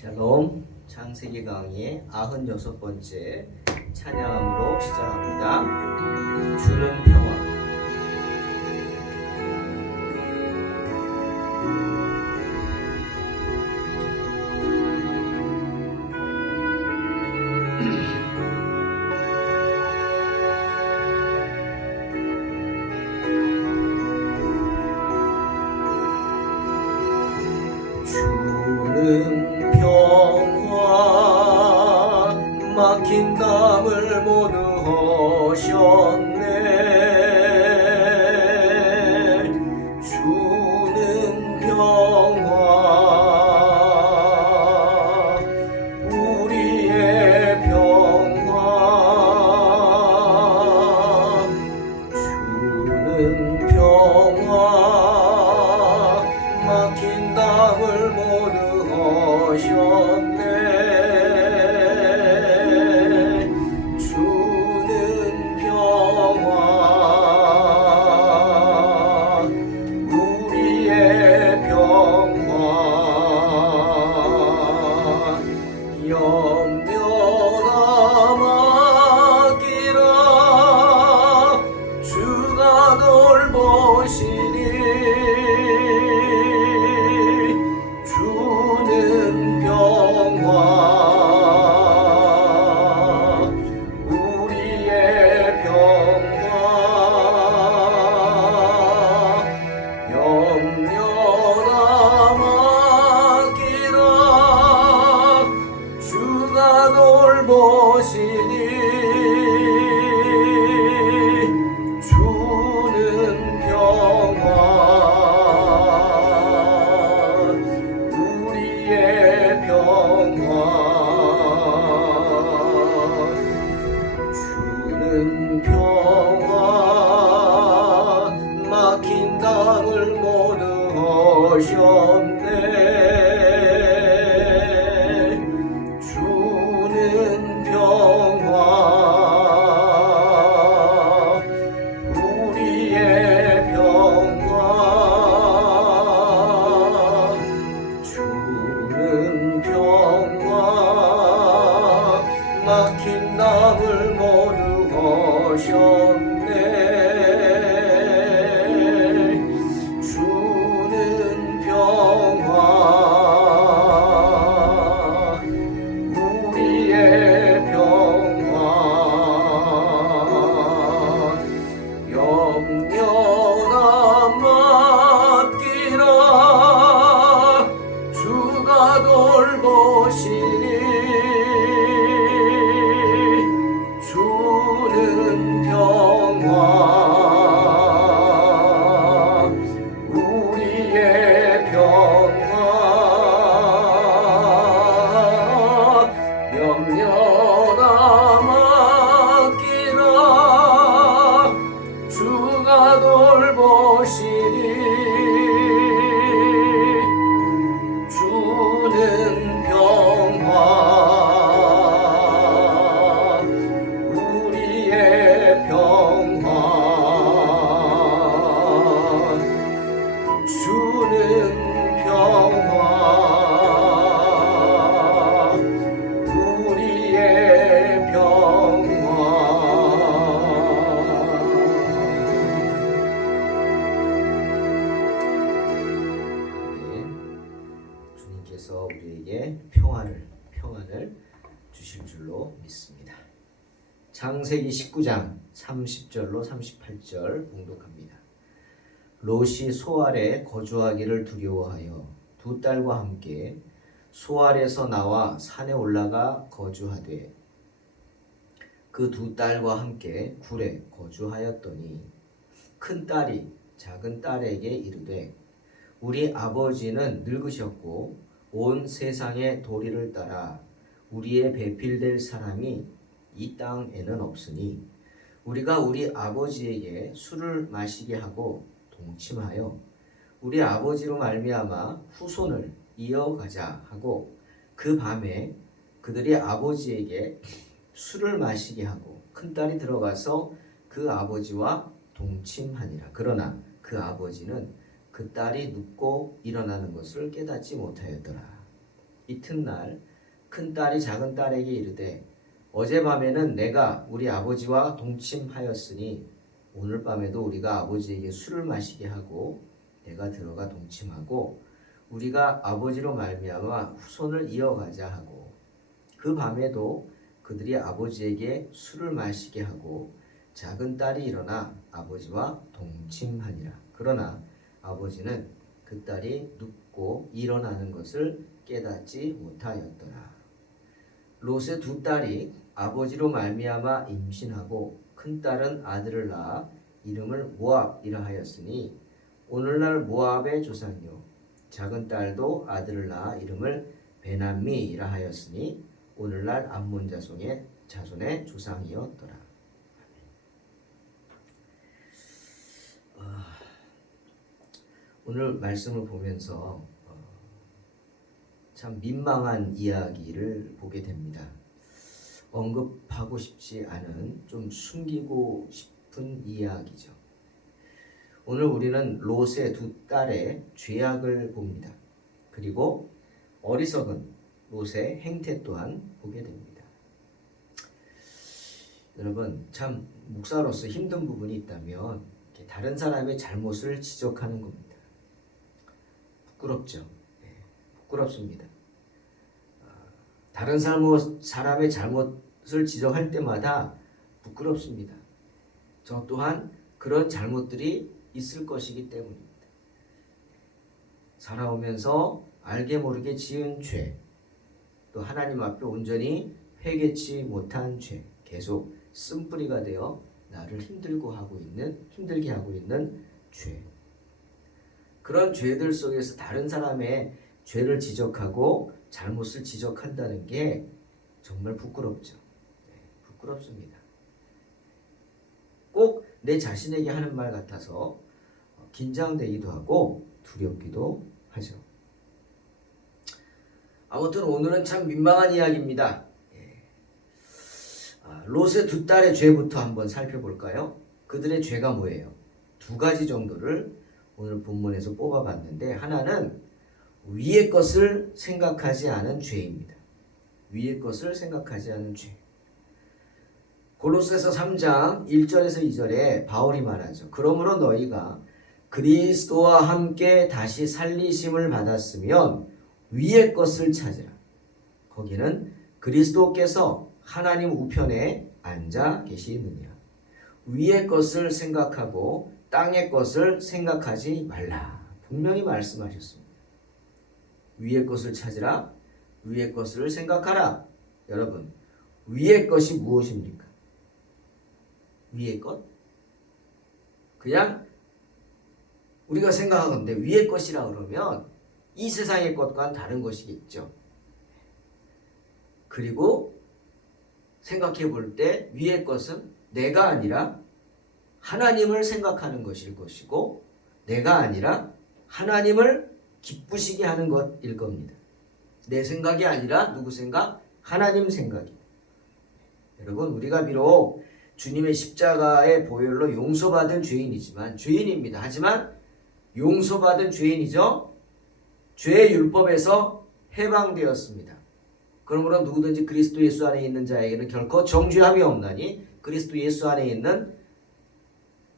샬롬, 창세기 강의의 96번째 찬양함으로 시작합니다. 주는 평화. 주는 평화, 막힌 담을 모두 허셨네. 주는 평화, 우리의 평화. 주는 평화, 막힌 담을 모두 허셨네. 주는 평화, 우리의 평화. 염려나 맡기라, 주가 돌보시니. 주는 평화, 우리의 평화. 염려나 맡기라, 주가 돌보시니. 주는 평화, 우리의 평화. 주는 평화, 막힌 담을 모두 허셨네. 주는 평화, 우리의 평화. 주는 평화, 막힌 담을 모두 허셨네. 주는 평화, 우리의 평화. 염려나 맡기라, 주가 돌보시니. 주는 평화, 우리의 평화. 염려나 맡기라, 주가 돌보시니. 주는 평화, 우리의 평화. 주는 평화, 우리의 평화. 주님께서 우리에게 평안을 주실 줄로 믿습니다. 창세기 19장 30절로 38절 봉독합니다. 롯이 소알에 거주하기를 두려워하여 두 딸과 함께 소알에서 나와 산에 올라가 거주하되 그 두 딸과 함께 굴에 거주하였더니 큰 딸이 작은 딸에게 이르되 우리 아버지는 늙으셨고 온 세상의 도리를 따라 우리의 배필될 사람이 이 땅에는 없으니 우리가 우리 아버지에게 술을 마시게 하고 동침하여 우리 아버지로 말미암아 후손을 이어가자 하고 그 밤에 그들이 아버지에게 술을 마시게 하고 큰딸이 들어가서 그 아버지와 동침하니라. 그러나 그 아버지는 그 딸이 눕고 일어나는 것을 깨닫지 못하였더라. 이튿날 큰 딸이 작은 딸에게 이르되 어젯밤에는 내가 우리 아버지와 동침하였으니 오늘 밤에도 우리가 아버지에게 술을 마시게 하고 내가 들어가 동침하고 우리가 아버지로 말미암아 후손을 이어가자 하고 그 밤에도 그들이 아버지에게 술을 마시게 하고 작은 딸이 일어나 아버지와 동침하니라. 그러나 아버지는 그 딸이 눕고 일어나는 것을 깨닫지 못하였더라. 롯의 두 딸이 아버지로 말미암아 임신하고 큰 딸은 아들을 낳아 이름을 모압이라 하였으니 오늘날 모압의 조상이요 작은 딸도 아들을 낳아 이름을 베남미이라 하였으니 오늘날 암몬 자손의 조상이었더라. 오늘 말씀을 보면서 참 민망한 이야기를 보게 됩니다. 언급하고 싶지 않은 좀 숨기고 싶은 이야기죠. 오늘 우리는 롯의 두 딸의 죄악을 봅니다. 그리고 어리석은 롯의 행태 또한 보게 됩니다. 여러분 참 목사로서 힘든 부분이 있다면 다른 사람의 잘못을 지적하는 겁니다. 부끄럽죠. 부끄럽습니다. 다른 사람의 잘못을 지적할 때마다 부끄럽습니다. 저 또한 그런 잘못들이 있을 것이기 때문입니다. 살아오면서 알게 모르게 지은 죄, 또 하나님 앞에 온전히 회개치 못한 죄, 계속 쓴뿌리가 되어 나를 힘들게 하고 있는 죄. 그런 죄들 속에서 다른 사람의 죄를 지적하고 잘못을 지적한다는 게 정말 부끄럽죠. 부끄럽습니다. 꼭 내 자신에게 하는 말 같아서 긴장되기도 하고 두렵기도 하죠. 아무튼 오늘은 참 민망한 이야기입니다. 롯의 두 딸의 죄부터 한번 살펴볼까요? 그들의 죄가 뭐예요? 두 가지 정도를 오늘 본문에서 뽑아봤는데 하나는 위의 것을 생각하지 않은 죄입니다. 위의 것을 생각하지 않은 죄. 골로새서 3장 1절에서 2절에 바울이 말하죠. 그러므로 너희가 그리스도와 함께 다시 살리심을 받았으면 위의 것을 찾으라. 거기는 그리스도께서 하나님 우편에 앉아 계시느니라. 위의 것을 생각하고 땅의 것을 생각하지 말라. 분명히 말씀하셨습니다. 위의 것을 찾으라. 위의 것을 생각하라. 여러분, 위의 것이 무엇입니까? 위의 것? 그냥 우리가 생각하건대 위의 것이라 그러면 이 세상의 것과는 다른 것이겠죠. 그리고 생각해 볼 때 위의 것은 내가 아니라 하나님을 생각하는 것일 것이고 내가 아니라 하나님을 기쁘시게 하는 것일 겁니다. 내 생각이 아니라 누구 생각? 하나님 생각이. 여러분 우리가 비록 주님의 십자가의 보혈로 용서받은 죄인이지만 죄인입니다. 하지만 용서받은 죄인이죠. 죄의 율법에서 해방되었습니다. 그러므로 누구든지 그리스도 예수 안에 있는 자에게는 결코 정죄함이 없나니 그리스도 예수 안에 있는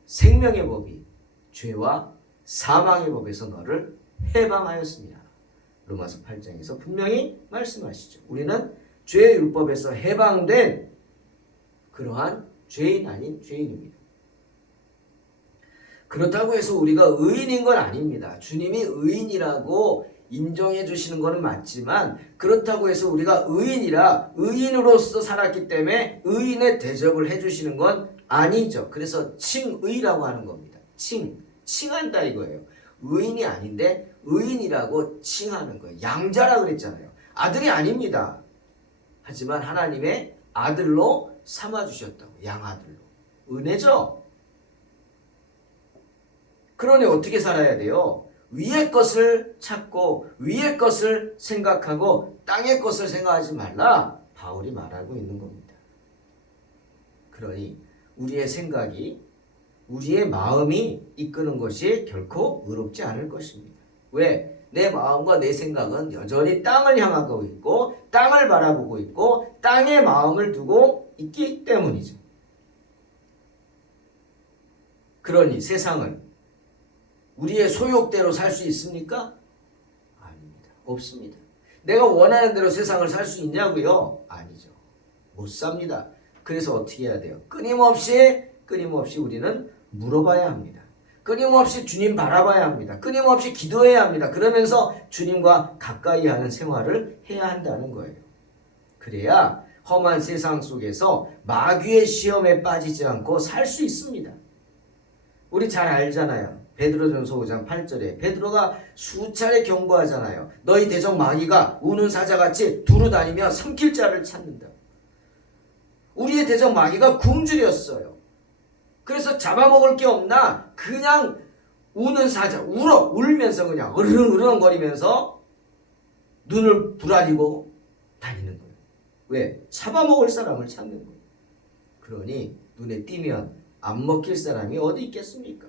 생명의 법이 죄와 사망의 법에서 너를 해방하였습니다. 로마서 8장에서 분명히 말씀하시죠. 우리는 죄의 율법에서 해방된 그러한 죄인 아닌 죄인입니다. 그렇다고 해서 우리가 의인인 건 아닙니다. 주님이 의인이라고 인정해 주시는 것은 맞지만 그렇다고 해서 우리가 의인으로서 살았기 때문에 의인의 대접을 해주시는 건 아니죠. 그래서 칭의라고 하는 겁니다. 칭한다 이거예요. 의인이 아닌데 의인이라고 칭하는 거예요. 양자라 그랬잖아요. 아들이 아닙니다. 하지만 하나님의 아들로 삼아주셨다고. 양아들로. 은혜죠. 그러니 어떻게 살아야 돼요? 위의 것을 찾고 위의 것을 생각하고 땅의 것을 생각하지 말라. 바울이 말하고 있는 겁니다. 그러니 우리의 생각이 우리의 마음이 이끄는 것이 결코 의롭지 않을 것입니다. 왜? 내 마음과 내 생각은 여전히 땅을 향하고 있고 땅을 바라보고 있고 땅에 마음을 두고 있기 때문이죠. 그러니 세상을 우리의 소욕대로 살 수 있습니까? 아닙니다. 없습니다. 내가 원하는 대로 세상을 살 수 있냐고요? 아니죠. 못 삽니다. 그래서 어떻게 해야 돼요? 끊임없이 우리는 물어봐야 합니다. 끊임없이 주님 바라봐야 합니다. 끊임없이 기도해야 합니다. 그러면서 주님과 가까이 하는 생활을 해야 한다는 거예요. 그래야 험한 세상 속에서 마귀의 시험에 빠지지 않고 살 수 있습니다. 우리 잘 알잖아요. 베드로전서 5장 8절에 베드로가 수차례 경고하잖아요. 너희 대적 마귀가 우는 사자같이 두루 다니며 삼킬 자를 찾는다. 우리의 대적 마귀가 굶주렸어요. 그래서 잡아먹을 게 없나 그냥 우는 사자 울면서 그냥 으르렁거리면서 눈을 부라리고 다니는 거예요. 왜? 잡아먹을 사람을 찾는 거예요. 그러니 눈에 띄면 안 먹힐 사람이 어디 있겠습니까?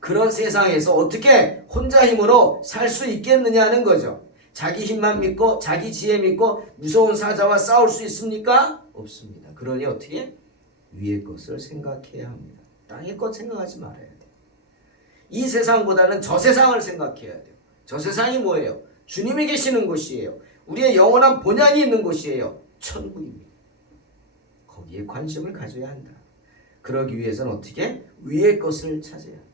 그런 세상에서 어떻게 혼자 힘으로 살 수 있겠느냐는 거죠. 자기 힘만 믿고 자기 지혜 믿고 무서운 사자와 싸울 수 있습니까? 없습니다. 그러니 어떻게? 위의 것을 생각해야 합니다. 땅의 것 생각하지 말아야 돼요. 이 세상보다는 저 세상을 생각해야 돼요. 저 세상이 뭐예요? 주님이 계시는 곳이에요. 우리의 영원한 본향이 있는 곳이에요. 천국입니다. 거기에 관심을 가져야 한다. 그러기 위해서는 어떻게? 위의 것을 찾아야 한다.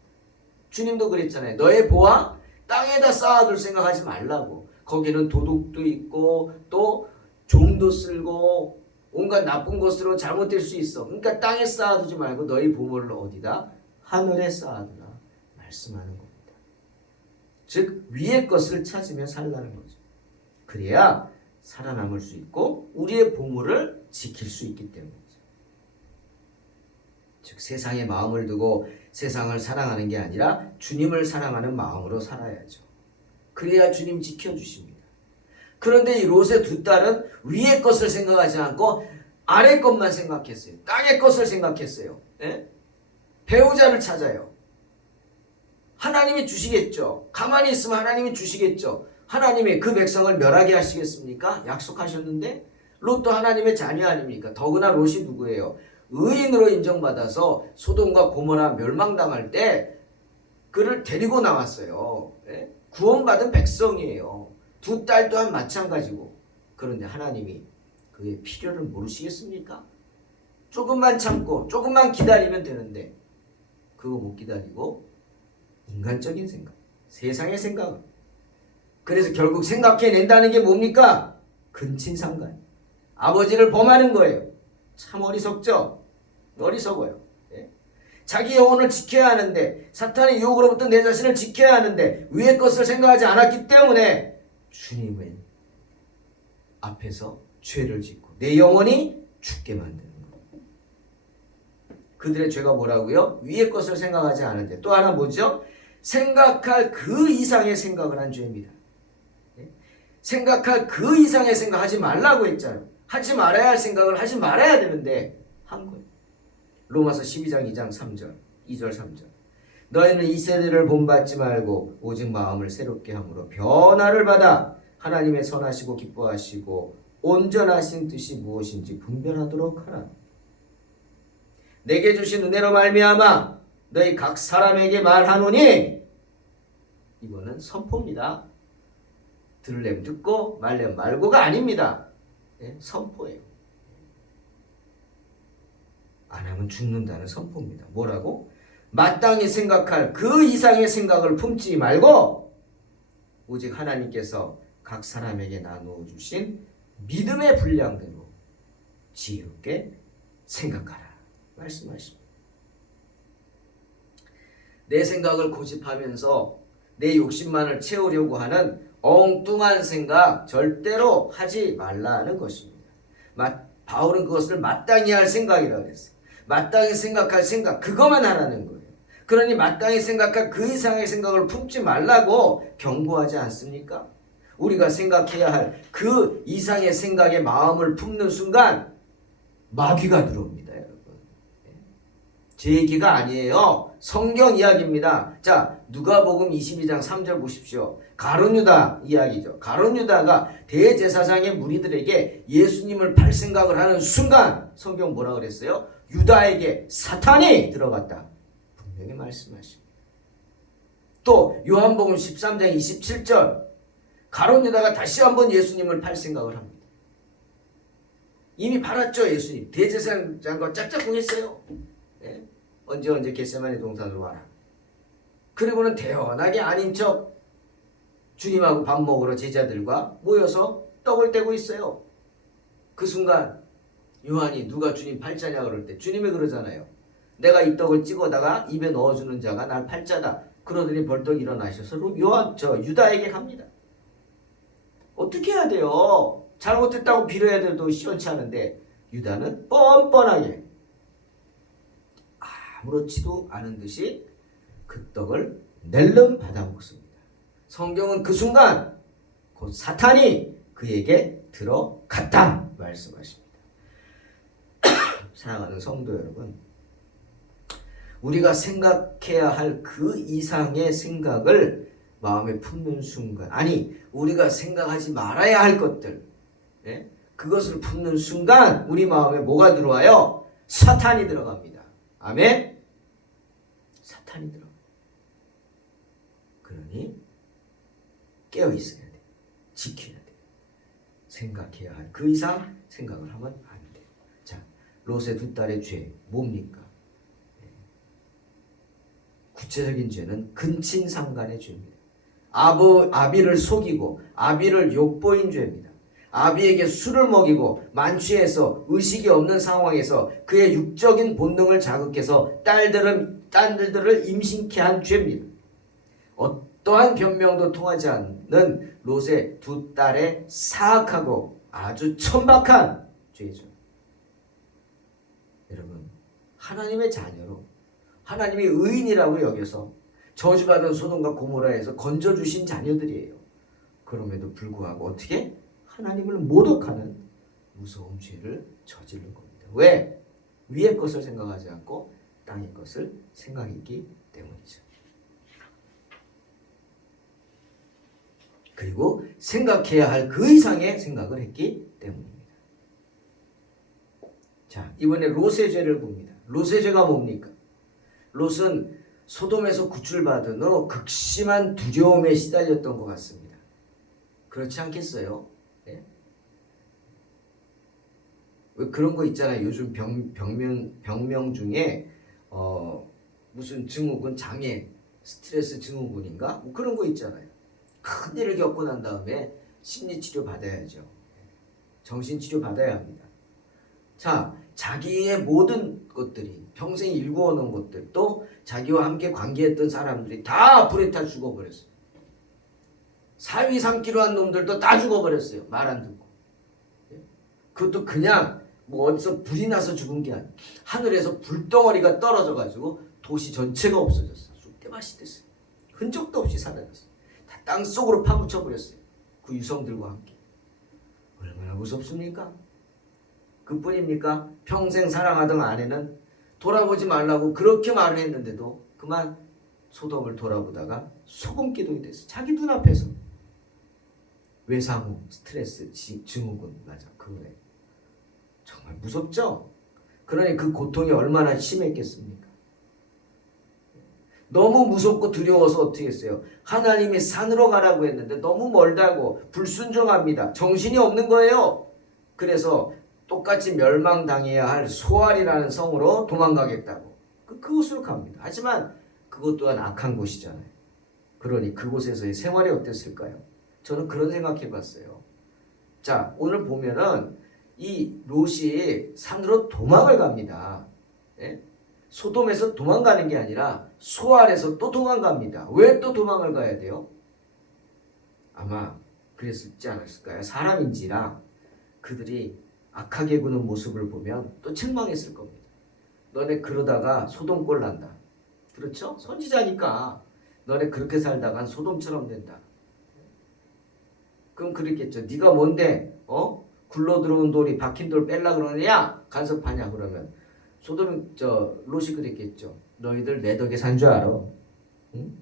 주님도 그랬잖아요. 너의 보아 땅에다 쌓아둘 생각하지 말라고. 거기는 도둑도 있고 또 종도 쓸고 온갖 나쁜 것으로 잘못될 수 있어. 그러니까 땅에 쌓아두지 말고 너희 보물을 어디다? 하늘에 쌓아두라 말씀하는 겁니다. 즉 위의 것을 찾으며 살라는 거죠. 그래야 살아남을 수 있고 우리의 보물을 지킬 수 있기 때문이죠. 즉 세상에 마음을 두고 세상을 사랑하는 게 아니라 주님을 사랑하는 마음으로 살아야죠. 그래야 주님 지켜주십니다. 그런데 이 롯의 두 딸은 위의 것을 생각하지 않고 아래 것만 생각했어요. 땅의 것을 생각했어요. 예? 배우자를 찾아요. 하나님이 주시겠죠. 가만히 있으면 하나님이 주시겠죠. 하나님이 그 백성을 멸하게 하시겠습니까? 약속하셨는데 롯도 하나님의 자녀 아닙니까? 더구나 롯이 누구예요? 의인으로 인정받아서 소돔과 고모라 멸망당할 때 그를 데리고 나왔어요. 예? 구원받은 백성이에요. 두 딸 또한 마찬가지고. 그런데 하나님이 그의 필요를 모르시겠습니까? 조금만 참고 조금만 기다리면 되는데 그거 못 기다리고 인간적인 생각, 세상의 생각. 그래서 결국 생각해낸다는 게 뭡니까? 근친상간. 아버지를 범하는 거예요. 참 어리석죠? 어리석어요. 예? 자기 영혼을 지켜야 하는데 사탄의 유혹으로부터 내 자신을 지켜야 하는데 위의 것을 생각하지 않았기 때문에 주님의 앞에서 죄를 짓고 내 영혼이 죽게 만드는 거예요. 그들의 죄가 뭐라고요? 위의 것을 생각하지 않은데 또 하나 뭐죠? 생각할 그 이상의 생각을 한 죄입니다. 예? 생각할 그 이상의 생각하지 말라고 했잖아요. 하지 말아야 할 생각을 하지 말아야 되는데 한 거예요. 로마서 12장 2장 3절 2절 3절 너희는 이 세대를 본받지 말고 오직 마음을 새롭게 함으로 변화를 받아 하나님의 선하시고 기뻐하시고 온전하신 뜻이 무엇인지 분별하도록 하라. 내게 주신 은혜로 말미암아 너희 각 사람에게 말하노니 이거는 선포입니다. 들으려면 듣고 말려면 말고가 아닙니다. 네, 선포예요. 안 하면 죽는다는 선포입니다. 뭐라고? 마땅히 생각할 그 이상의 생각을 품지 말고 오직 하나님께서 각 사람에게 나누어 주신 믿음의 분량대로 지혜롭게 생각하라 말씀하십니다. 내 생각을 고집하면서 내 욕심만을 채우려고 하는 엉뚱한 생각 절대로 하지 말라는 것입니다. 바울은 그것을 마땅히 할 생각이라고 했어요. 마땅히 생각할 생각 그것만 하라는 거예요. 그러니 마땅히 생각할 그 이상의 생각을 품지 말라고 경고하지 않습니까? 우리가 생각해야 할 그 이상의 생각에 마음을 품는 순간 마귀가 들어옵니다. 여러분. 제 얘기가 아니에요. 성경 이야기입니다. 자, 누가복음 22장 3절 보십시오. 가룟 유다 이야기죠. 가룟 유다가 대제사장의 무리들에게 예수님을 팔 생각을 하는 순간 성경 뭐라 그랬어요? 유다에게 사탄이 들어갔다. 분명히 말씀하십니다. 또 요한복음 13장 27절 가룟 유다가 다시 한번 예수님을 팔 생각을 합니다. 이미 팔았죠. 예수님. 대제사장과 짝짝꿍했어요. 예? 언제 겟세마네 동산으로 와라. 그리고는 대연하게 아닌 척 주님하고 밥 먹으러 제자들과 모여서 떡을 떼고 있어요. 그 순간 요한이 누가 주님 팔자냐 그럴 때 주님이 그러잖아요. 내가 이 떡을 찍어다가 입에 넣어주는 자가 날 팔자다. 그러더니 벌떡 일어나셔서 유다에게 합니다. 어떻게 해야 돼요? 잘못했다고 빌어야 돼도 시원치 않은데 유다는 뻔뻔하게 아무렇지도 않은 듯이 그 떡을 낼름 받아먹습니다. 성경은 그 순간 곧 사탄이 그에게 들어갔다 말씀하십니다. 사랑하는 성도 여러분, 우리가 생각해야 할 그 이상의 생각을 마음에 품는 순간, 아니 우리가 생각하지 말아야 할 것들, 예? 그것을 품는 순간 우리 마음에 뭐가 들어와요? 사탄이 들어갑니다. 아멘? 사탄이 들어가요. 그러니 깨어 있어야 돼. 지켜야 돼. 생각해야 할 그 이상 생각을 하면 안 돼. 자, 롯의 두 딸의 죄 뭡니까? 구체적인 죄는 근친상간의 죄입니다. 아비를 속이고 아비를 욕보인 죄입니다. 아비에게 술을 먹이고 만취해서 의식이 없는 상황에서 그의 육적인 본능을 자극해서 딸들을 임신케 한 죄입니다. 어떠한 변명도 통하지 않는 롯의 두 딸의 사악하고 아주 천박한 죄죠. 여러분, 하나님의 자녀로 하나님이 의인이라고 여겨서 저주받은 소돔과 고모라에서 건져주신 자녀들이에요. 그럼에도 불구하고 어떻게? 하나님을 모독하는 무서운 죄를 저지른 겁니다. 왜? 위의 것을 생각하지 않고 땅의 것을 생각했기 때문이죠. 그리고 생각해야 할 그 이상의 생각을 했기 때문입니다. 자, 이번에 롯의 죄를 봅니다. 롯의 죄가 뭡니까? 롯은 소돔에서 구출받은 후 극심한 두려움에 시달렸던 것 같습니다. 그렇지 않겠어요? 네? 왜 그런 거 있잖아요. 요즘 병명 중에 무슨 증후군, 장애, 스트레스 증후군인가? 뭐 그런 거 있잖아요. 큰 일을 겪고 난 다음에 심리치료 받아야죠. 정신치료 받아야 합니다. 자, 자기의 모든 것들이 평생 일구어놓은 것들, 또 자기와 함께 관계했던 사람들이 다 불에 타 죽어버렸어요. 사위 삼기로 한 놈들도 다 죽어버렸어요. 말 안 듣고. 그것도 그냥 뭐 어디서 불이 나서 죽은 게 아니에요. 하늘에서 불덩어리가 떨어져가지고 도시 전체가 없어졌어요. 쑥대밭이 됐어요. 흔적도 없이 사라졌어요. 다 땅속으로 파묻혀버렸어요. 그 유성들과 함께. 얼마나 무섭습니까? 그뿐입니까? 평생 사랑하던 아내는 돌아보지 말라고 그렇게 말을 했는데도 그만 소돔을 돌아보다가 소금기둥이 됐어요. 자기 눈앞에서. 외상후, 스트레스, 증후군, 맞아. 그거예요. 정말 무섭죠? 그러니 그 고통이 얼마나 심했겠습니까? 너무 무섭고 두려워서 어떻게 했어요? 하나님이 산으로 가라고 했는데 너무 멀다고 불순종합니다. 정신이 없는 거예요. 그래서 똑같이 멸망당해야 할 소알이라는 성으로 도망가겠다고 그곳으로 갑니다. 하지만 그것 또한 악한 곳이잖아요. 그러니 그곳에서의 생활이 어땠을까요? 저는 그런 생각해 봤어요. 자, 오늘 보면은 이 롯이 산으로 도망을 갑니다. 예? 소돔에서 도망가는 게 아니라 소알에서 또 도망갑니다. 왜 또 도망을 가야 돼요? 아마 그랬을지 않았을까요? 사람인지라 그들이 악하게 구는 모습을 보면 또 책망했을 겁니다. 너네 그러다가 소돔 꼴 난다. 그렇죠? 선지자니까 너네 그렇게 살다간 소돔처럼 된다. 그럼 그랬겠죠. 네가 뭔데 굴러 들어온 돌이 박힌 돌 뺄라 그러느냐? 간섭하냐? 그러면 소돔 롯이 그랬겠죠. 너희들 내 덕에 산 줄 알아. 응?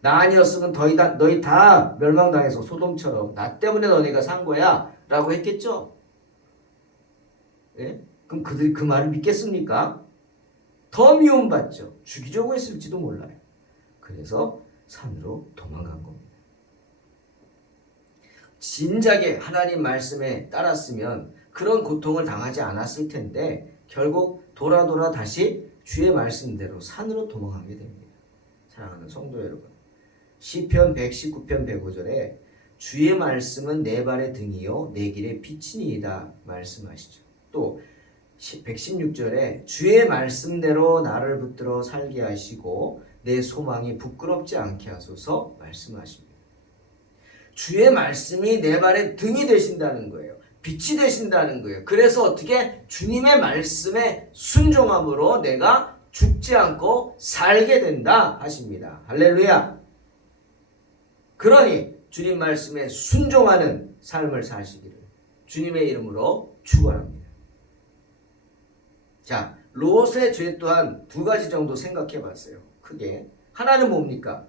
나 아니었으면 너희 다 멸망당해서 소돔처럼 나 때문에 너네가 산 거야 라고 했겠죠. 예? 그럼 그들이 그 말을 믿겠습니까? 더 미움받죠. 죽이려고 했을지도 몰라요. 그래서 산으로 도망간 겁니다. 진작에 하나님 말씀에 따랐으면 그런 고통을 당하지 않았을 텐데 결국 돌아 다시 주의 말씀대로 산으로 도망가게 됩니다. 사랑하는 성도 여러분, 시편 119편 105절에 주의 말씀은 내 발의 등이요 내 길의 빛이니이다 말씀하시죠. 또 116절에 주의 말씀대로 나를 붙들어 살게 하시고 내 소망이 부끄럽지 않게 하소서 말씀하십니다. 주의 말씀이 내 발의 등이 되신다는 거예요. 빛이 되신다는 거예요. 그래서 어떻게 주님의 말씀에 순종함으로 내가 죽지 않고 살게 된다 하십니다. 할렐루야. 그러니 주님 말씀에 순종하는 삶을 사시기를 주님의 이름으로 축원합니다. 자, 롯의 죄 또한 두 가지 정도 생각해 봤어요. 크게. 하나는 뭡니까?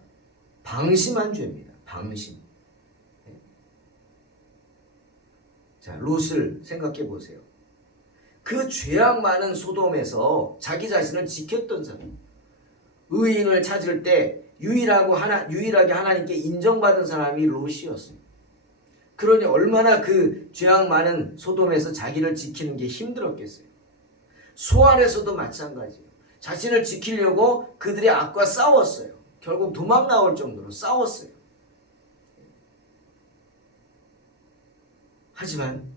방심한 죄입니다. 방심. 자, 롯을 생각해 보세요. 그 죄악 많은 소돔에서 자기 자신을 지켰던 사람, 의인을 찾을 때 유일하게 하나님께 인정받은 사람이 롯이었어요. 그러니 얼마나 그 죄악 많은 소돔에서 자기를 지키는 게 힘들었겠어요. 소알에서도 마찬가지예요. 자신을 지키려고 그들의 악과 싸웠어요. 결국 도망 나올 정도로 싸웠어요. 하지만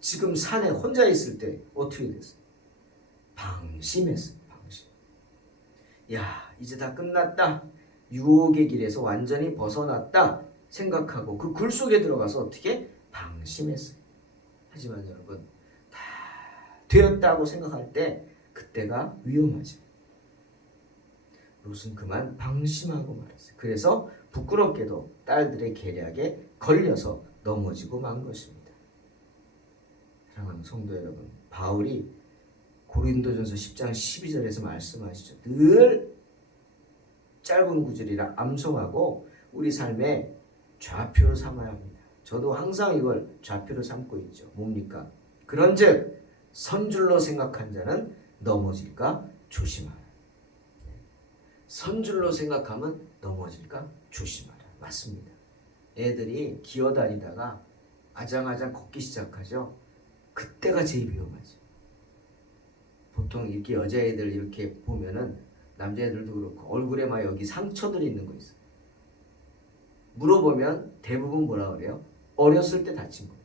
지금 산에 혼자 있을 때 어떻게 됐어요? 방심했어요. 방심. 야, 이제 다 끝났다. 유혹의 길에서 완전히 벗어났다 생각하고 그 굴 속에 들어가서 어떻게? 방심했어요. 하지만 여러분, 다 되었다고 생각할 때 그때가 위험하죠. 롯은 그만 방심하고 말았어요. 그래서 부끄럽게도 딸들의 계략에 걸려서 넘어지고 만 것입니다. 사랑하는 성도 여러분, 바울이 고린도전서 10장 12절에서 말씀하시죠. 늘 짧은 구절이라 암송하고 우리 삶의 좌표로 삼아야 합니다. 저도 항상 이걸 좌표로 삼고 있죠. 뭡니까? 그런즉 선줄로 생각한 자는 넘어질까 조심하라. 선줄로 생각하면 넘어질까 조심하라. 맞습니다. 애들이 기어다니다가 아장아장 걷기 시작하죠. 그때가 제일 위험하죠. 보통 이렇게 여자애들 이렇게 보면은 남자애들도 그렇고 얼굴에 막 여기 상처들이 있는 거 있어요. 물어보면 대부분 뭐라 그래요? 어렸을 때 다친 거예요.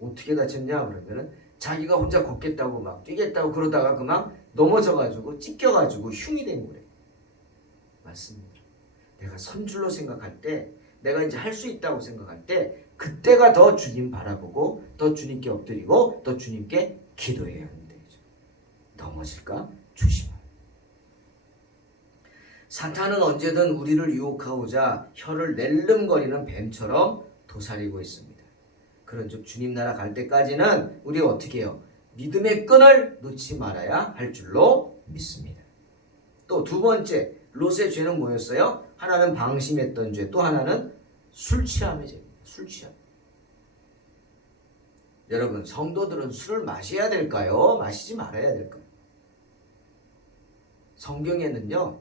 어떻게 다쳤냐 그러면은 자기가 혼자 걷겠다고 막 뛰겠다고 그러다가 그만 넘어져가지고 찢겨가지고 흉이 된 거래요. 맞습니다. 내가 선줄로 생각할 때 내가 이제 할 수 있다고 생각할 때 그때가 더 주님 바라보고 더 주님께 엎드리고 더 주님께 기도해야 하는 때죠. 넘어질까 조심하라. 사탄은 언제든 우리를 유혹하고자 혀를 낼름거리는 뱀처럼 도사리고 있습니다. 그런즉 주님 나라 갈 때까지는 우리 어떻게 해요? 믿음의 끈을 놓지 말아야 할 줄로 믿습니다. 또 두 번째, 롯의 죄는 뭐였어요? 하나는 방심했던 죄, 또 하나는 술 취함의 죄입니다. 술 취함. 여러분, 성도들은 술을 마셔야 될까요? 마시지 말아야 될까요? 성경에는요,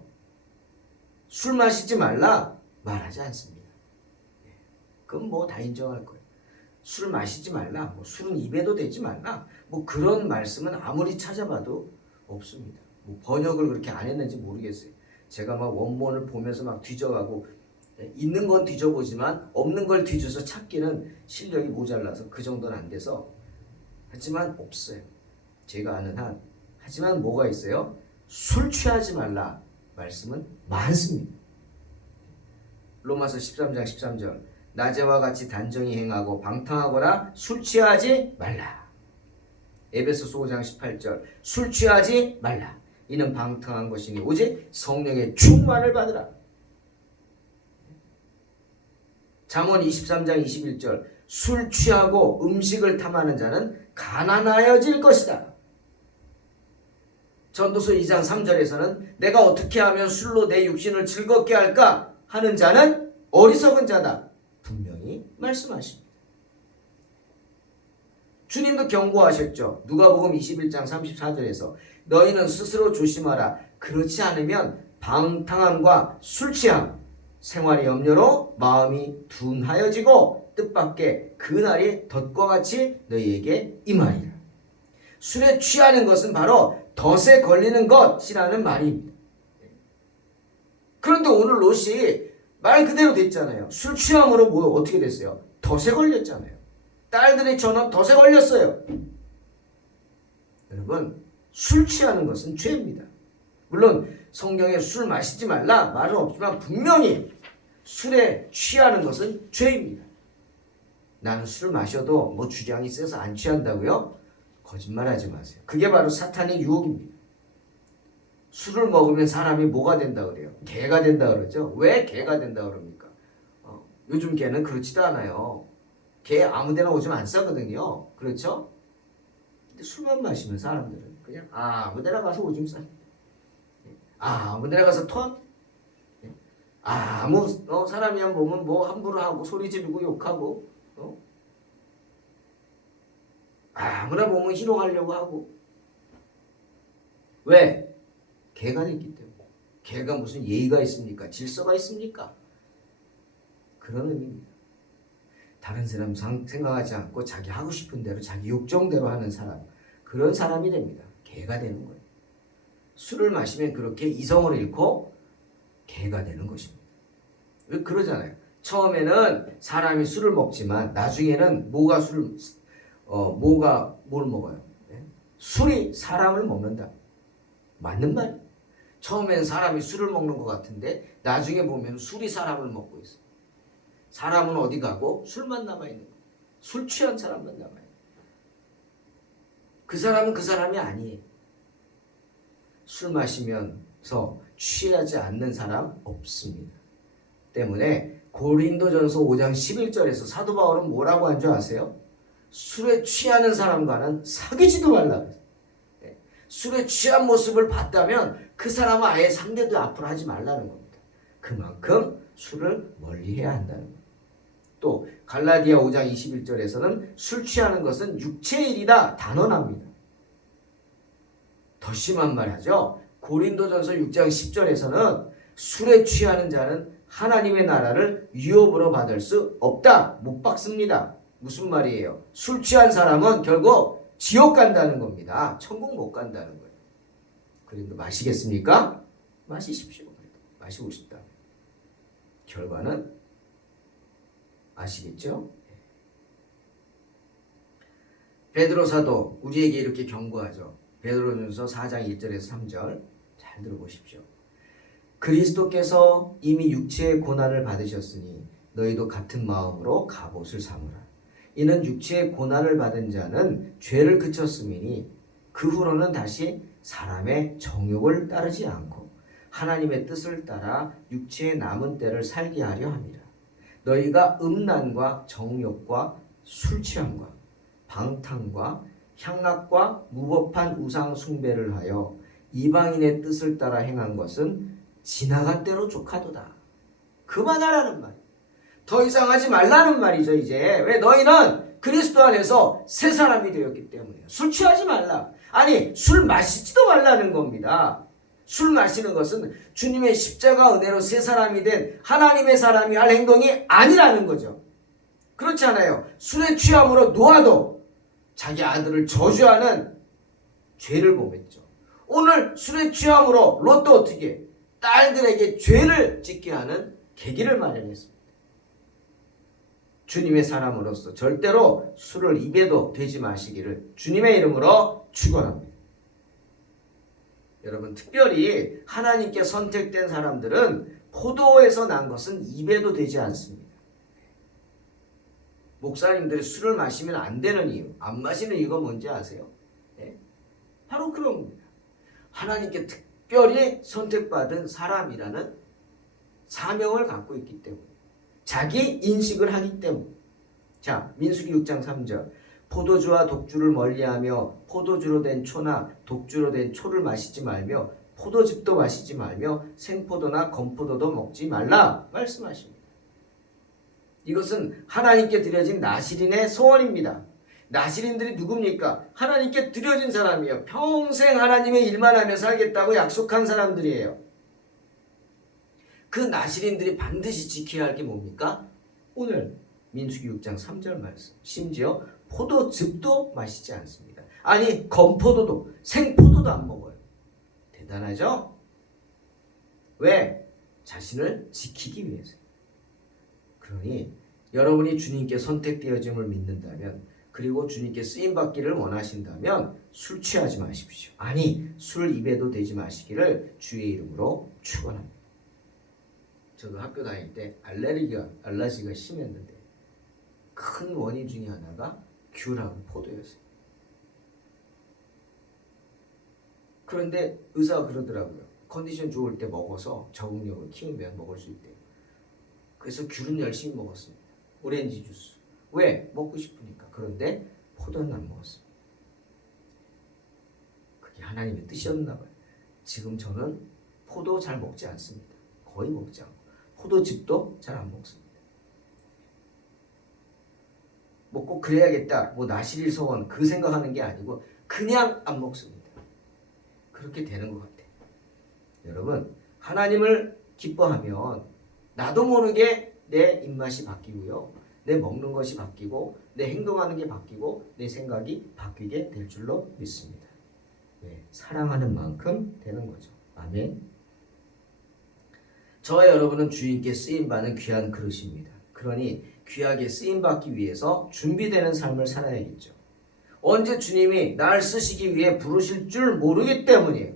술 마시지 말라 말하지 않습니다. 그건 뭐 다 인정할 거예요. 술 마시지 말라, 뭐 술은 입에도 대지 말라, 뭐 그런 말씀은 아무리 찾아봐도 없습니다. 뭐 번역을 그렇게 안 했는지 모르겠어요. 제가 막 원본을 보면서 막 뒤져가고 있는 건 뒤져보지만 없는 걸 뒤져서 찾기는 실력이 모자라서 그 정도는 안 돼서 하지만 없어요. 제가 아는 한. 하지만 뭐가 있어요? 술 취하지 말라 말씀은 많습니다. 로마서 13장 13절 낮에와 같이 단정히 행하고 방탕하거나 술 취하지 말라. 에베소서 5장 18절 술 취하지 말라. 이는 방탕한 것이니 오직 성령의 충만을 받으라. 잠언 23장 21절 술 취하고 음식을 탐하는 자는 가난하여질 것이다. 전도서 2장 3절에서는 내가 어떻게 하면 술로 내 육신을 즐겁게 할까 하는 자는 어리석은 자다. 분명히 말씀하십니다. 주님도 경고하셨죠. 누가복음 21장 34절에서 너희는 스스로 조심하라. 그렇지 않으면 방탕함과 술취함, 생활의 염려로 마음이 둔하여지고 뜻밖의 그날이 덫과 같이 너희에게 임하리라. 술에 취하는 것은 바로 덫에 걸리는 것이라는 말입니다. 그런데 오늘 롯이 말 그대로 됐잖아요. 술 취함으로 어떻게 됐어요? 덫에 걸렸잖아요. 딸들이 저는 덫에 걸렸어요. 여러분, 술 취하는 것은 죄입니다. 물론 성경에 술 마시지 말라 말은 없지만 분명히 술에 취하는 것은 죄입니다. 나는 술을 마셔도 뭐 주량이 세서 안 취한다고요? 거짓말하지 마세요. 그게 바로 사탄의 유혹입니다. 술을 먹으면 사람이 뭐가 된다 그래요? 개가 된다 그러죠. 왜 개가 된다 그럽니까? 요즘 개는 그렇지도 않아요. 개 아무데나 오줌 안 싸거든요. 그렇죠? 근데 술만 마시면 사람들은 그냥 아무데나 가서 오줌 싸. 아무데나 가서 토. 아무 사람이 보면 뭐 함부로 하고 소리 지르고 욕하고 아무나 보면 희롱하려고 하고. 왜? 개가 있기 때문에. 개가 무슨 예의가 있습니까? 질서가 있습니까? 그런 의미입니다. 다른 사람 생각하지 않고 자기 하고 싶은 대로 자기 욕정대로 하는 사람, 그런 사람이 됩니다. 개가 되는 거예요. 술을 마시면 그렇게 이성을 잃고 개가 되는 것입니다. 왜 그러잖아요. 처음에는 사람이 술을 먹지만 나중에는 뭐가 뭘 먹어요? 네? 술이 사람을 먹는다. 맞는 말이에요. 처음엔 사람이 술을 먹는 것 같은데 나중에 보면 술이 사람을 먹고 있어요. 사람은 어디 가고 술만 남아있는 거예요. 술 취한 사람만 남아요. 그 사람은 그 사람이 아니에요. 술 마시면서 취하지 않는 사람 없습니다. 때문에 고린도전서 5장 11절에서 사도 바울은 뭐라고 한 줄 아세요? 술에 취하는 사람과는 사귀지도 말라. 술에 취한 모습을 봤다면 그 사람은 아예 상대도 앞으로 하지 말라는 겁니다. 그만큼 술을 멀리해야 한다는 겁니다. 또 갈라디아 5장 21절에서는 술 취하는 것은 육체의 일이다 단언합니다. 더 심한 말 하죠. 고린도전서 6장 10절에서는 술에 취하는 자는 하나님의 나라를 유업으로 받을 수 없다. 못 박습니다. 무슨 말이에요? 술 취한 사람은 결국 지옥 간다는 겁니다. 천국 못 간다는 거예요. 그런데 마시겠습니까? 마시십시오. 마시고 싶다. 결과는 아시겠죠? 베드로 사도 우리에게 이렇게 경고하죠. 베드로전서 4장 1절에서 3절 잘 들어보십시오. 그리스도께서 이미 육체의 고난을 받으셨으니 너희도 같은 마음으로 갑옷을 삼으라. 이는 육체의 고난을 받은 자는 죄를 그쳤음이니 그 후로는 다시 사람의 정욕을 따르지 않고 하나님의 뜻을 따라 육체의 남은 때를 살게 하려 함이라. 너희가 음란과 정욕과 술취함과 방탕과 향락과 무법한 우상 숭배를 하여 이방인의 뜻을 따라 행한 것은 지나간 때로 족하도다. 그만하라는 말이에요. 더 이상 하지 말라는 말이죠. 이제 왜? 너희는 그리스도 안에서 새 사람이 되었기 때문이에요. 술 취하지 말라. 아니 술 마시지도 말라는 겁니다. 술 마시는 것은 주님의 십자가 은혜로 새 사람이 된 하나님의 사람이 할 행동이 아니라는 거죠. 그렇지 않아요. 술에 취함으로 놓아도 자기 아들을 저주하는 죄를 범했죠. 오늘 술에 취함으로 롯도 어떻게 딸들에게 죄를 짓게 하는 계기를 마련했습니다. 주님의 사람으로서 절대로 술을 입에도 대지 마시기를 주님의 이름으로 축원합니다. 여러분, 특별히 하나님께 선택된 사람들은 포도에서 난 것은 입에도 되지 않습니다. 목사님들이 술을 마시면 안 되는 이유, 안 마시는 이유가 뭔지 아세요? 네? 바로 그런 겁니다. 하나님께 특별히 선택받은 사람이라는 사명을 갖고 있기 때문에, 자기 인식을 하기 때문에. 자, 민수기 6장 3절. 포도주와 독주를 멀리하며 포도주로 된 초나 독주로 된 초를 마시지 말며 포도즙도 마시지 말며 생포도나 건포도도 먹지 말라 말씀하십니다. 이것은 하나님께 드려진 나실인의 소원입니다. 나실인들이 누굽니까? 하나님께 드려진 사람이에요. 평생 하나님의 일만 하며 살겠다고 약속한 사람들이에요. 그 나실인들이 반드시 지켜야 할 게 뭡니까? 오늘 민수기 6장 3절 말씀. 심지어 포도즙도 마시지 않습니다. 아니 건포도도 생포도도 안 먹어요. 대단하죠? 왜? 자신을 지키기 위해서. 그러니 여러분이 주님께 선택되어짐을 믿는다면 그리고 주님께 쓰임받기를 원하신다면 술 취하지 마십시오. 아니 술 입에도 대지 마시기를 주의 이름으로 축원합니다. 저도 학교 다닐 때 알러지가 심했는데 큰 원인 중에 하나가 귤하고 포도였어요. 그런데 의사가 그러더라고요. 컨디션 좋을 때 먹어서 적응력을 키우면 먹을 수 있대요. 그래서 귤은 열심히 먹었습니다. 오렌지 주스. 왜? 먹고 싶으니까. 그런데 포도는 안 먹었습니다. 그게 하나님의 뜻이었나 봐요. 지금 저는 포도 잘 먹지 않습니다. 거의 먹지 않고. 포도즙도 잘 안 먹습니다. 뭐 꼭 그래야겠다. 뭐 나실일 소원 그 생각하는 게 아니고 그냥 안 먹습니다. 그렇게 되는 것 같아요. 여러분 하나님을 기뻐하면 나도 모르게 내 입맛이 바뀌고요. 내 먹는 것이 바뀌고 내 행동하는 게 바뀌고 내 생각이 바뀌게 될 줄로 믿습니다. 네, 사랑하는 만큼 되는 거죠. 아멘. 저와 여러분은 주님께 쓰임받는 귀한 그릇입니다. 그러니 귀하게 쓰임받기 위해서 준비되는 삶을 살아야겠죠. 언제 주님이 날 쓰시기 위해 부르실 줄 모르기 때문이에요.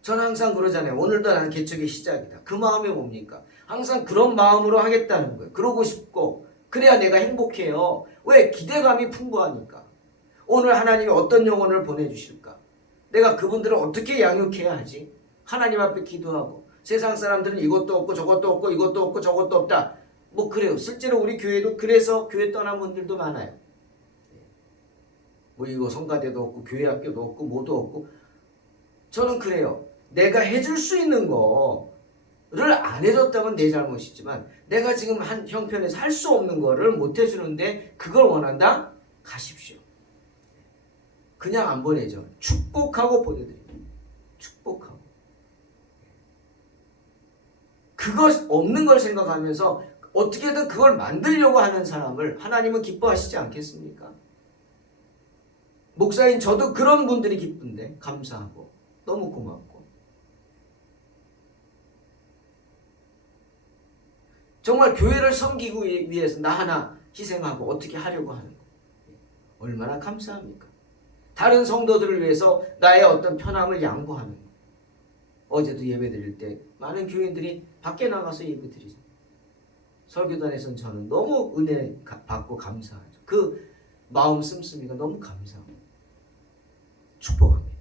전 항상 그러잖아요. 오늘도 나는 개척의 시작이다. 그 마음이 뭡니까? 항상 그런 마음으로 하겠다는 거예요. 그러고 싶고 그래야 내가 행복해요. 왜? 기대감이 풍부하니까. 오늘 하나님이 어떤 영혼을 보내주실까? 내가 그분들을 어떻게 양육해야 하지? 하나님 앞에 기도하고 세상 사람들은 이것도 없고 저것도 없고 이것도 없고 저것도 없다. 뭐 그래요. 실제로 우리 교회도 그래서 교회 떠난 분들도 많아요. 뭐 이거 성가대도 없고 교회 학교도 없고 뭐도 없고. 저는 그래요. 내가 해줄 수 있는 거를 안 해줬다면 내 잘못이지만 내가 지금 한 형편에서 할 수 없는 거를 못 해주는데 그걸 원한다? 가십시오. 그냥 안 보내죠. 축복하고 보내드립니다. 축복하고. 그것 없는 걸 생각하면서 어떻게든 그걸 만들려고 하는 사람을 하나님은 기뻐하시지 않겠습니까? 목사인 저도 그런 분들이 기쁜데 감사하고 너무 고맙고 정말 교회를 섬기고 위해서 나 하나 희생하고 어떻게 하려고 하는 거 얼마나 감사합니까? 다른 성도들을 위해서 나의 어떤 편함을 양보하는 거. 어제도 예배 드릴 때 많은 교인들이 밖에 나가서 예배 드리죠. 설교단에서는 저는 너무 은혜 받고 감사하죠. 그 마음 씀씀이가 너무 감사합니다. 축복합니다.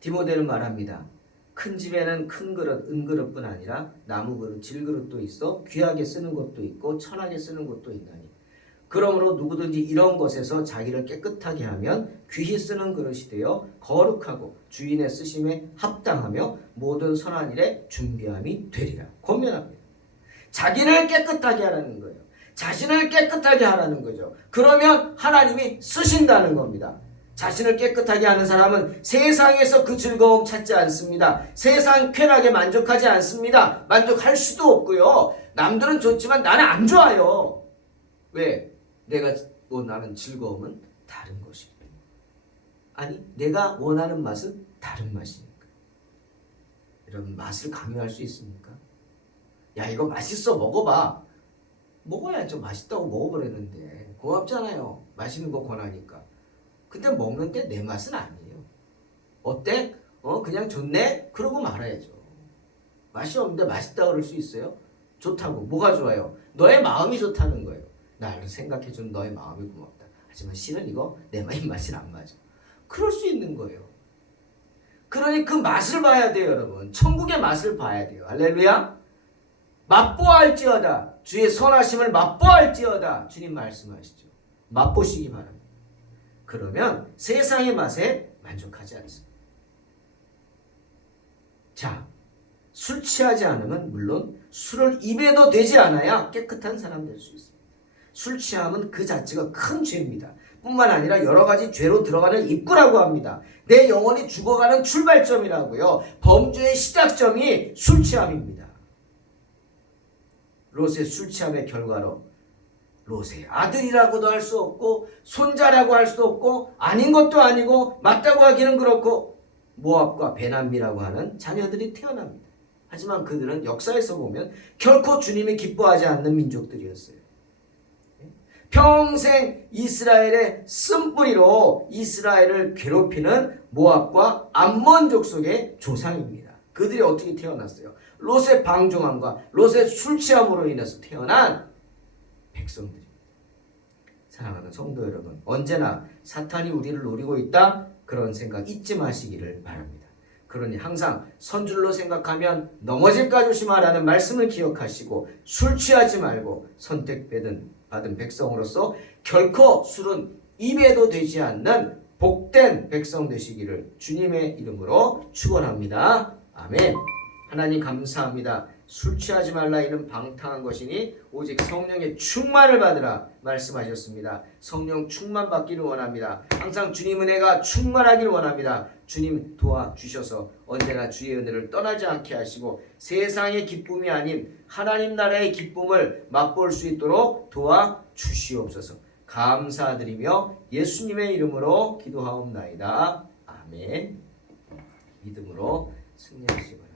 디모데는 말합니다. 큰 집에는 큰 그릇, 은그릇뿐 아니라 나무 그릇, 질그릇도 있어 귀하게 쓰는 것도 있고 천하게 쓰는 것도 있나니 그러므로 누구든지 이런 것에서 자기를 깨끗하게 하면 귀히 쓰는 그릇이 되어 거룩하고 주인의 쓰심에 합당하며 모든 선한 일에 준비함이 되리라. 권면합니다. 자기를 깨끗하게 하라는 거예요. 자신을 깨끗하게 하라는 거죠. 그러면 하나님이 쓰신다는 겁니다. 자신을 깨끗하게 하는 사람은 세상에서 그 즐거움 찾지 않습니다. 세상 쾌락에 만족하지 않습니다. 만족할 수도 없고요. 남들은 좋지만 나는 안 좋아요. 왜? 내가 원하는 즐거움은 다른 것이고 아니 내가 원하는 맛은 다른 맛이니까. 여러분 맛을 강요할 수 있습니까? 야 이거 맛있어 먹어봐. 먹어야죠. 맛있다고 먹어버렸는데 고맙잖아요. 맛있는 거 권하니까. 근데 먹는데 내 맛은 아니에요. 어때? 그냥 좋네? 그러고 말아야죠. 맛이 없는데 맛있다고 그럴 수 있어요? 좋다고. 뭐가 좋아요? 너의 마음이 좋다는 거예요. 나를 생각해준 너의 마음이 고맙다. 하지만 실은 이거 내 입맛이 안 맞아. 그럴 수 있는 거예요. 그러니 그 맛을 봐야 돼요, 여러분. 천국의 맛을 봐야 돼요. 할렐루야. 맛보아할지어다. 주의 선하심을 맛보아할지어다. 주님 말씀하시죠. 맛보시기 바랍니다. 그러면 세상의 맛에 만족하지 않습니다. 자, 술 취하지 않으면 물론 술을 입에도 대지 않아야 깨끗한 사람 될 수 있습니다. 술 취함은 그 자체가 큰 죄입니다. 뿐만 아니라 여러 가지 죄로 들어가는 입구라고 합니다. 내 영혼이 죽어가는 출발점이라고요. 범죄의 시작점이 술 취함입니다. 롯의 술 취함의 결과로 롯의 아들이라고도 할 수 없고 손자라고 할 수도 없고 아닌 것도 아니고 맞다고 하기는 그렇고 모압과 베남미라고 하는 자녀들이 태어납니다. 하지만 그들은 역사에서 보면 결코 주님이 기뻐하지 않는 민족들이었어요. 평생 이스라엘의 쓴뿌리로 이스라엘을 괴롭히는 모압과 암몬 족속의 조상입니다. 그들이 어떻게 태어났어요? 롯의 방종함과 롯의 술 취함으로 인해서 태어난 백성들입니다. 사랑하는 성도 여러분, 언제나 사탄이 우리를 노리고 있다? 그런 생각 잊지 마시기를 바랍니다. 그러니 항상 선줄로 생각하면 넘어질까 조심하라는 말씀을 기억하시고 술 취하지 말고 선택받은 백성으로서 결코 술은 입에도 되지 않는 복된 백성 되시기를 주님의 이름으로 축원합니다. 아멘. 하나님 감사합니다. 술 취하지 말라 이는 방탕한 것이니 오직 성령의 충만을 받으라 말씀하셨습니다. 성령 충만 받기를 원합니다. 항상 주님 은혜가 충만하기를 원합니다. 주님 도와주셔서 언제나 주의 은혜를 떠나지 않게 하시고 세상의 기쁨이 아닌 하나님 나라의 기쁨을 맛볼 수 있도록 도와주시옵소서. 감사드리며 예수님의 이름으로 기도하옵나이다. 아멘. 믿음으로 승리하시기 바랍니다.